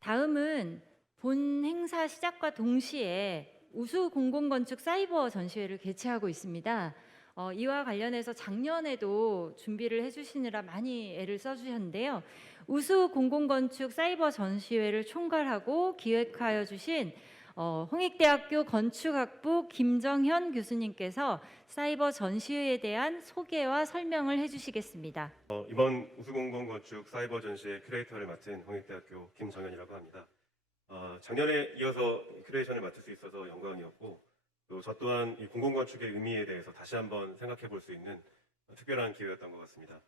다음은 본 행사 시작과 동시에 우수 공공건축 사이버 전시회를 개최하고 있습니다. 어, 이와 관련해서 작년에도 준비를 해주시느라 많이 애를 써주셨는데요. 우수 공공건축 사이버 전시회를 총괄하고 기획하여 주신 어, 홍익대학교 건축학부 김정현 교수님께서 사이버 전시회에 대한 소개와 설명을 해주시겠습니다. 어, 이번 우수공공건축 사이버 전시의 큐레이터를 맡은 홍익대학교 김정현이라고 합니다. 어, 작년에 이어서 큐레이션을 맡을 수 있어서 영광이었고 또 저 또한 이 공공건축의 의미에 대해서 다시 한번 생각해 볼 수 있는 특별한 기회였던 것 같습니다.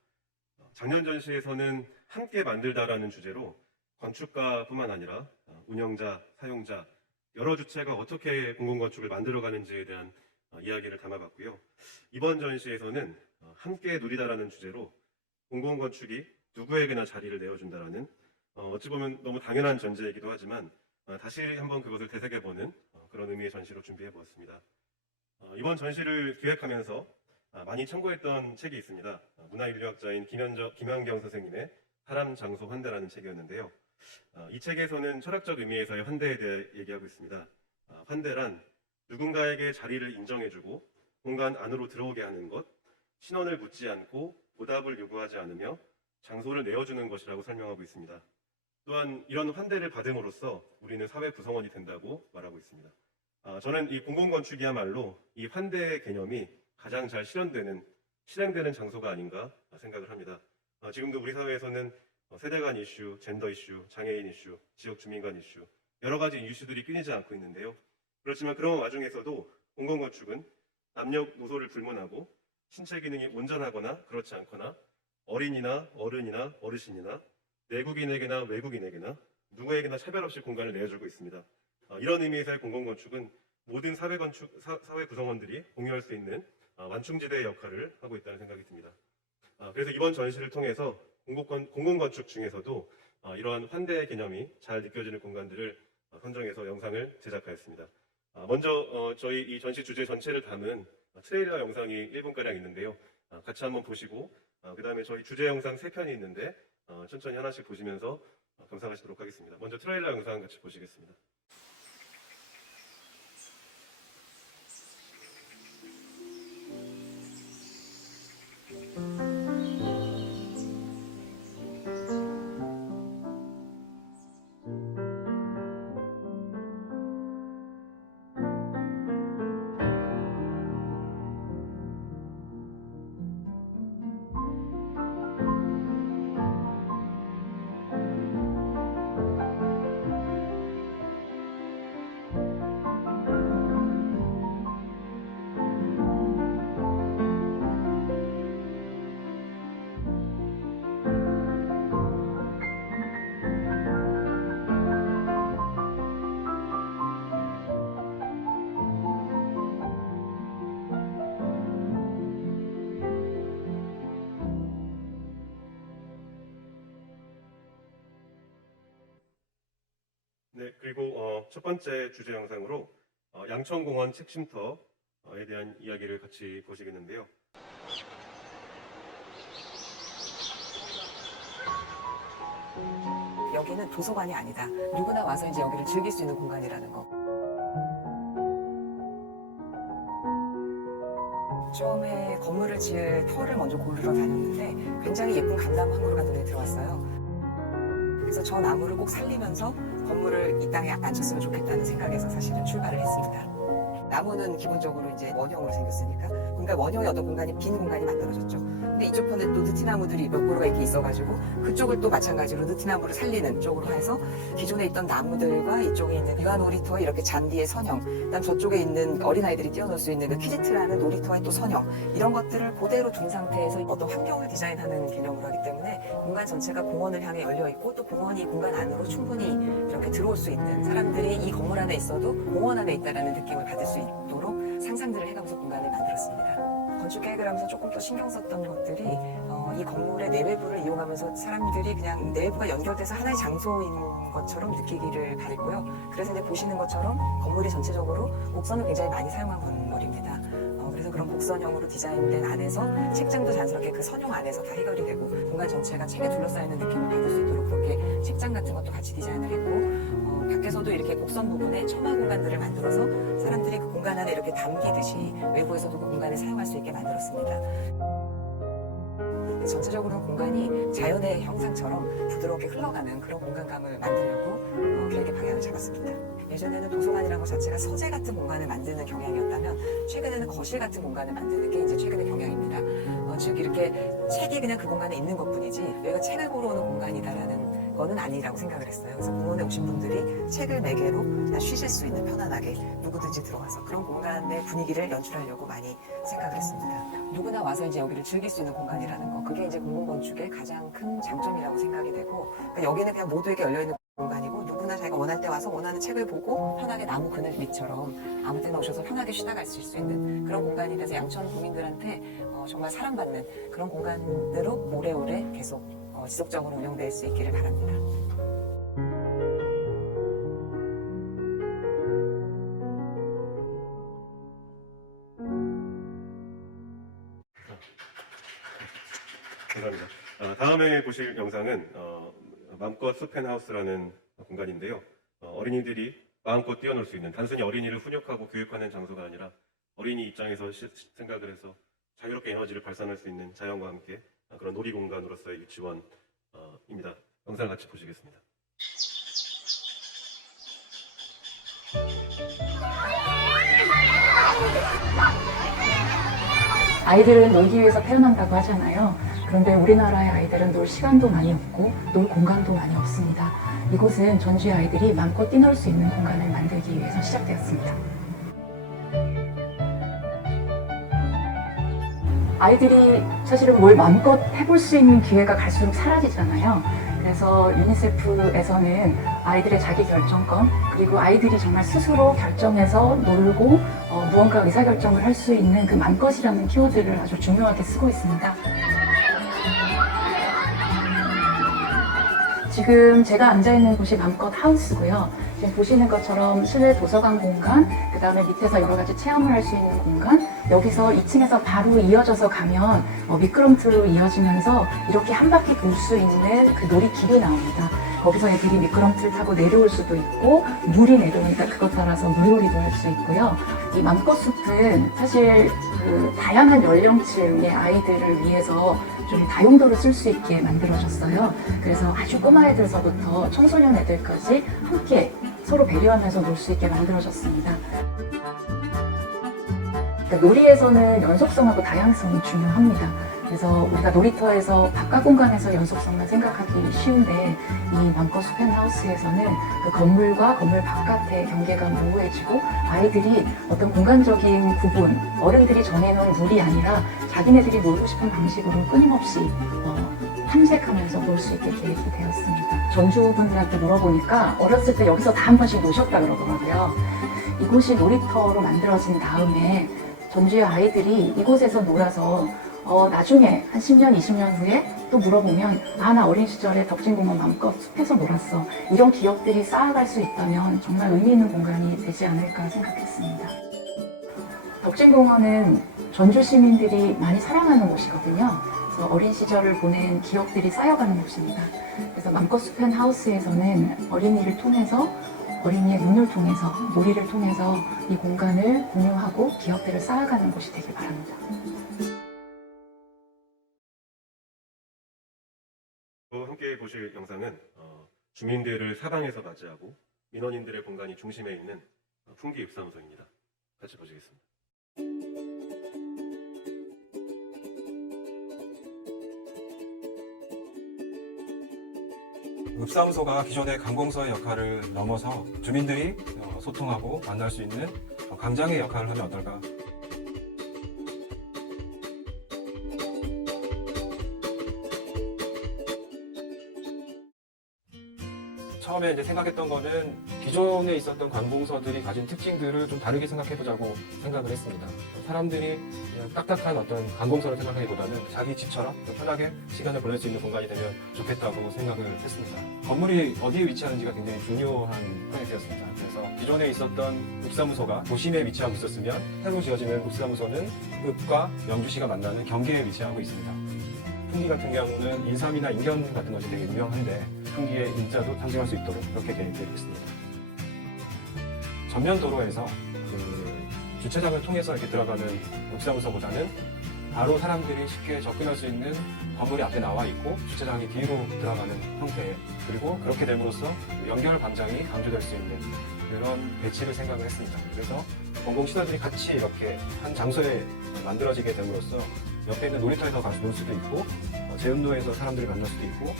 어, 작년 전시에서는 함께 만들다라는 주제로 건축가뿐만 아니라 어, 운영자, 사용자 여러 주체가 어떻게 공공건축을 만들어가는지에 대한 어, 이야기를 담아봤고요. 이번 전시에서는 어, 함께 누리다라는 주제로 공공건축이 누구에게나 자리를 내어준다라는 어, 어찌 보면 너무 당연한 전제이기도 하지만 어, 다시 한번 그것을 되새겨보는 어, 그런 의미의 전시로 준비해보았습니다. 어, 이번 전시를 기획하면서 아, 많이 참고했던 책이 있습니다. 어, 문화인류학자인 김현저, 김한경 선생님의 사람, 장소, 환대라는 책이었는데요. 어, 이 책에서는 철학적 의미에서의 환대에 대해 얘기하고 있습니다. 아, 환대란 누군가에게 자리를 인정해주고 공간 안으로 들어오게 하는 것, 신원을 묻지 않고 보답을 요구하지 않으며 장소를 내어주는 것이라고 설명하고 있습니다. 또한 이런 환대를 받음으로써 우리는 사회 구성원이 된다고 말하고 있습니다. 아, 저는 이 공공건축이야말로 이 환대의 개념이 가장 잘 실현되는, 실행되는 장소가 아닌가 생각을 합니다. 아, 지금도 우리 사회에서는 어, 세대 간 이슈, 젠더 이슈, 장애인 이슈, 지역 주민 간 이슈, 여러 가지 이슈들이 끊이지 않고 있는데요. 그렇지만 그런 와중에서도 공공건축은 남녀 노소를 불문하고 신체 기능이 온전하거나 그렇지 않거나 어린이나 어른이나 어르신이나 내국인에게나 외국인에게나 누구에게나 차별 없이 공간을 내어주고 있습니다. 아, 이런 의미에서의 공공건축은 모든 사회 건축 사, 회 구성원들이 공유할 수 있는 아, 완충지대의 역할을 하고 있다는 생각이 듭니다. 아, 그래서 이번 전시를 통해서 공공건, 공공건축 중에서도 아, 이러한 환대의 개념이 잘 느껴지는 공간들을 아, 선정해서 영상을 제작하였습니다. 아, 먼저 어, 저희 이 전시 주제 전체를 담은 트레일러 영상이 1분가량 있는데요. 아, 같이 한번 보시고 그 다음에 저희 주제 영상 3편이 있는데 어, 천천히 하나씩 보시면서 어, 감상하시도록 하겠습니다. 먼저 트레일러 영상 같이 보시겠습니다. 그리고 어, 첫 번째 주제 영상으로 어, 양천공원 책쉼터에 대한 이야기를 같이 보시겠는데요. 여기는 도서관이 아니다. 누구나 와서 이제 여기를 즐길 수 있는 공간이라는 거. 처음에 건물을 지을 터를 먼저 고르러 다녔는데 굉장히 예쁜 감나무 한 그루가 눈에 들어왔어요. 그래서 저 나무를 꼭 살리면서 건물을 이 땅에 앉혔으면 좋겠다는 생각에서 사실은 출발을 했습니다. 나무는 기본적으로 이제 원형으로 생겼으니까 그러니까 원형의 어떤 공간이 빈 공간이 만들어졌죠. 근데 이쪽 편에 또 느티나무들이 몇 그루가 이렇게 있어가지고 그쪽을 또 마찬가지로 느티나무를 살리는 쪽으로 해서 기존에 있던 나무들과 이쪽에 있는 유아 놀이터와 이렇게 잔디의 선형, 그다음 저쪽에 있는 어린아이들이 뛰어놀 수 있는 그 키지트라는 놀이터의 또 선형 이런 것들을 그대로 둔 상태에서 어떤 환경을 디자인하는 개념으로 하기 때문에 공간 전체가 공원을 향해 열려 있고 또 공원이 공간 안으로 충분히 이렇게 들어올 수 있는 사람들이 이 건물 안에 있어도 공원 안에 있다라는 느낌을 받을 수 있도록 상상들을 해가면서 공간을 만들었습니다. 건축 계획을 하면서 조금 더 신경 썼던 것들이 어, 이 건물의 내외부를 이용하면서 사람들이 그냥 내외부가 연결돼서 하나의 장소인 것처럼 느끼기를 바랬고요. 그래서 이제 보시는 것처럼 건물이 전체적으로 곡선을 굉장히 많이 사용한 건물입니다. 어, 그래서 그런 곡선형으로 디자인된 안에서 책장도 자연스럽게 그 선형 안에서 다 해결이 되고 공간 전체가 책에 둘러싸여 있는 느낌을 받을 수 있도록 그렇게 책장 같은 것도 같이 디자인을 했고 어, 밖에서도 이렇게 곡선 부분에 처마 공간들을 만들어서 사람들이 그 공간 안에 이렇게 담기듯이 외부에서도 그 공간을 사용할 수 있게 만들었습니다. 전체적으로 공간이 자연의 형상처럼 부드럽게 흘러가는 그런 공간감을 만들려고 어, 계획의 방향을 잡았습니다. 예전에는 도서관이라는 것 자체가 서재 같은 공간을 만드는 경향이었다면 최근에는 거실 같은 공간을 만드는 게 이제 최근의 경향입니다. 어, 즉 이렇게 책이 그냥 그 공간에 있는 것뿐이지 여기가 책을 보러 오는 공간이다라는 거는 아니라고 생각을 했어요. 그래서 공원에 오신 분들이 책을 매개로 그냥 쉬실 수 있는 편안하게 누구든지 들어와서 그런 공간의 분위기를 연출하려고 많이 생각을 했습니다. 누구나 와서 이제 여기를 즐길 수 있는 공간이라는 거 그게 이제 공공건축의 가장 큰 장점이라고 생각이 되고 그러니까 여기는 그냥 모두에게 열려있는 공간이고 누구나 자기가 원할 때 와서 원하는 책을 보고 편하게 나무 그늘 밑처럼 아무 때나 오셔서 편하게 쉬다 갈수 있는 그런 공간이 돼서 양천 국민들한테 어, 정말 사랑받는 그런 공간으로 오래오래 계속 어, 지속적으로 운영될 수 있기를 바랍니다. 감사합니다. 아, 다음에 보실 영상은 어, 맘껏 숲앤하우스라는 공간인데요. 어, 린이들이 마음껏 뛰어놀 수 있는 단순히 어린이를 훈육하고 교육하는 장소가 아니라 어린이 입장에서 시- 생각을 해서 자유롭게 에너지를 발산할 수 있는 자연과 함께 어, 그런 놀이 공간으로서의 유치원입니다. 영상을 같이 보시겠습니다. 아이들은 놀기 위해서 태어난다고 하잖아요. 그런데 우리나라의 아이들은 놀 시간도 많이 없고 놀 공간도 많이 없습니다. 이곳은 전주의 아이들이 마음껏 뛰놀 수 있는 공간을 만들기 위해서 시작되었습니다. 아이들이 사실은 뭘 마음껏 해볼 수 있는 기회가 갈수록 사라지잖아요. 그래서 유니세프에서는 아이들의 자기 결정권 그리고 아이들이 정말 스스로 결정해서 놀고 어, 무언가 의사결정을 할 수 있는 그 맘것이라는 키워드를 아주 중요하게 쓰고 있습니다. 지금 제가 앉아있는 곳이 맘껏 하우스고요. 지금 보시는 것처럼 실내 도서관 공간, 그 다음에 밑에서 여러 가지 체험을 할 수 있는 공간, 여기서 2층에서 바로 이어져서 가면 어, 미끄럼틀로 이어지면서 이렇게 한 바퀴 돌 수 있는 그 놀이길이 나옵니다. 거기서 애들이 미끄럼틀 타고 내려올 수도 있고 물이 내려오니까 그것 따라서 물놀이도 할 수 있고요. 이 맘꽃 숲은 사실 그 다양한 연령층의 아이들을 위해서 좀 다용도를 쓸수 있게 만들어졌어요. 그래서 아주 꼬마 애들서부터 청소년 애들까지 함께 서로 배려하면서 놀 수 있게 만들어졌습니다. 그러니까 놀이에서는 연속성하고 다양성이 중요합니다. 그래서 우리가 놀이터에서 바깥 공간에서 연속성만 생각하기 쉬운데 이 맘껏 스펜하우스에서는 그 건물과 건물 바깥의 경계가 모호해지고 아이들이 어떤 공간적인 부분, 어른들이 정해놓은 룰이 아니라 자기네들이 놀고 싶은 방식으로 끊임없이 어, 탐색하면서 놀 수 있게 계획이 되었습니다. 전주 분들한테 물어보니까 어렸을 때 여기서 다 한 번씩 노셨다 그러더라고요. 이곳이 놀이터로 만들어진 다음에 전주의 아이들이 이곳에서 놀아서 어, 나중에 한 10년, 20년 후에 또 물어보면 아, 나 어린 시절에 덕진공원 마음껏 숲에서 놀았어. 이런 기억들이 쌓아갈 수 있다면 정말 의미 있는 공간이 되지 않을까 생각했습니다. 덕진공원은 전주 시민들이 많이 사랑하는 곳이거든요. 그래서 어린 시절을 보낸 기억들이 쌓여가는 곳입니다. 그래서 맘껏 숲앤 하우스에서는 어린이를 통해서 어린이의 눈을 통해서 놀이를 통해서 이 공간을 공유하고 기억들을 쌓아가는 곳이 되길 바랍니다. 또 함께 보실 영상은 어, 주민들을 사방에서 맞이하고 민원인들의 공간이 중심에 있는 어, 풍기 입사무소입니다. 같이 보시겠습니다. 읍사무소가 기존의 관공서의 역할을 넘어서 주민들이 어, 소통하고 만날 수 있는 어, 광장의 역할을 하면 어떨까? 처음에 이제 생각했던 거는 기존에 있었던 관공서들이 가진 특징들을 좀 다르게 생각해보자고 생각을 했습니다. 사람들이 그냥 딱딱한 어떤 관공서를 생각하기보다는 자기 집처럼 좀 편하게 시간을 보낼 수 있는 공간이 되면 좋겠다고 생각을 했습니다. 건물이 어디에 위치하는지가 굉장히 중요한 포인트였습니다. 그래서 기존에 있었던 읍사무소가 도심에 위치하고 있었으면 새로 지어지는 읍사무소는 읍과 영주시가 만나는 경계에 위치하고 있습니다. 풍기 같은 경우는 인삼이나 인견 같은 것이 되게 유명한데 풍기의 인자도 상징할 수 있도록 그렇게 계획되어 있습니다. 전면 도로에서 그 주차장을 통해서 이렇게 들어가는 옥상부서보다는 바로 사람들이 쉽게 접근할 수 있는 건물이 앞에 나와 있고 주차장이 뒤로 들어가는 형태 그리고 그렇게 됨으로써 연결 광장이 강조될 수 있는 그런 배치를 생각을 했습니다. 그래서 공공시설들이 같이 이렇게 한 장소에 만들어지게 됨으로써 옆에 있는 놀이터에서 가서 놀 수도 있고 어, 제운로에서 사람들이 만날 수도 있고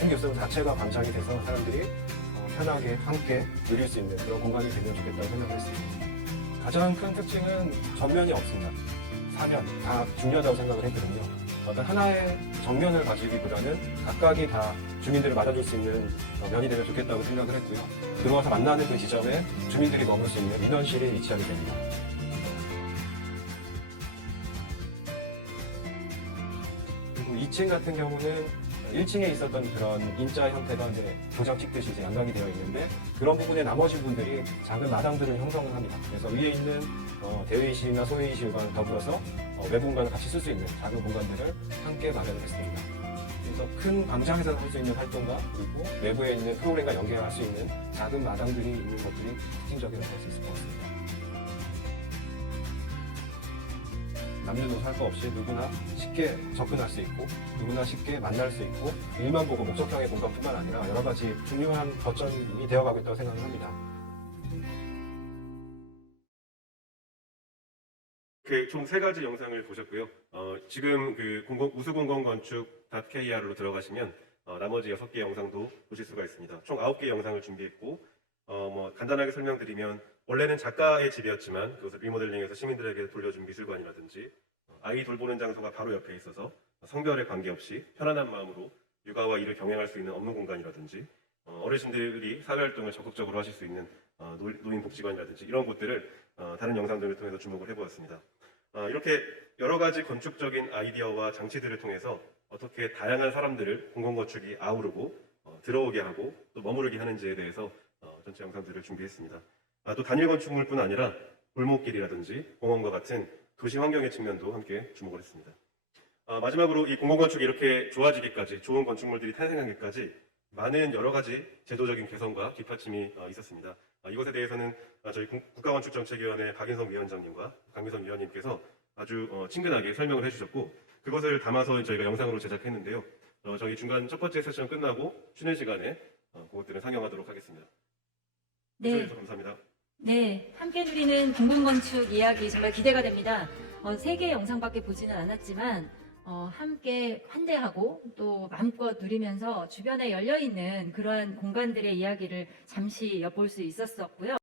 풍기읍성 자체가 광장이 돼서 사람들이 어, 편하게 함께 누릴 수 있는 그런 공간이 되면 좋겠다고 생각을 했습니다. 가장 큰 특징은 전면이 없습니다. 사면 다 중요하다고 생각을 했거든요. 어떤 하나의 정면을 가지기보다는 각각이 다 주민들을 맞아줄 수 있는 어, 면이 되면 좋겠다고 생각을 했고요. 들어와서 만나는 그 지점에 주민들이 머물 수 있는 민원실이 위치하게 됩니다. 그리고 2층 같은 경우는 1층에 있었던 그런 인자 형태가 이제 도장 찍듯이 이제 양강이 되어 있는데 그런 부분에 나머지 분들이 작은 마당들을 형성을 합니다. 그래서 위에 있는 어, 대회의실이나 소회의실과 더불어서 어, 외부 공간을 같이 쓸 수 있는 작은 공간들을 함께 마련을 했습니다. 그래서 큰 광장에서 할 수 있는 활동과 그리고 외부에 있는 프로그램과 연계할 수 있는 작은 마당들이 있는 것들이 특징적이라고 할 수 있을 것 같습니다. 남녀노소 할거 없이 누구나 쉽게 접근할 수 있고 누구나 쉽게 만날 수 있고 일만 보고 목적형의 공간뿐만 아니라 여러 가지 중요한 거점이 되어가고 있다고 생각을 합니다. 그 총 세 가지 영상을 보셨고요. 어, 지금 그 공공, 우수공공건축.kr로 들어가시면 어, 나머지 여섯 개 영상도 보실 수가 있습니다. 총 아홉 개 영상을 준비했고 어, 뭐 간단하게 설명드리면 원래는 작가의 집이었지만 그것을 리모델링해서 시민들에게 돌려준 미술관이라든지 어, 아이 돌보는 장소가 바로 옆에 있어서 성별에 관계없이 편안한 마음으로 육아와 일을 병행할 수 있는 업무 공간이라든지 어, 어르신들이 사회활동을 적극적으로 하실 수 있는 어, 노- 노인복지관이라든지 이런 곳들을 어, 다른 영상들을 통해서 주목을 해보았습니다. 어, 이렇게 여러 가지 건축적인 아이디어와 장치들을 통해서 어떻게 다양한 사람들을 공공건축이 아우르고 어, 들어오게 하고 또 머무르게 하는지에 대해서 어, 전체 영상들을 준비했습니다. 아, 또 단일 건축물뿐 아니라 골목길이라든지 공원과 같은 도시 환경의 측면도 함께 주목을 했습니다. 아, 마지막으로 이 공공건축이 이렇게 좋아지기까지 좋은 건축물들이 탄생하기까지 많은 여러 가지 제도적인 개선과 뒷받침이 어, 있었습니다. 아, 이것에 대해서는 아, 저희 국- 국가건축정책위원회 박인성 위원장님과 강미선 위원님께서 아주 어, 친근하게 설명을 해주셨고 그것을 담아서 저희가 영상으로 제작했는데요. 어, 저희 중간 첫 번째 세션 끝나고 쉬는 시간에 어, 그것들을 상영하도록 하겠습니다. 네, 감사합니다. 네, 함께 누리는 공공건축 이야기 정말 기대가 됩니다. 어, 세개 영상밖에 보지는 않았지만 어, 함께 환대하고 또 마음껏 누리면서 주변에 열려 있는 그러한 공간들의 이야기를 잠시 엿볼 수 있었었고요.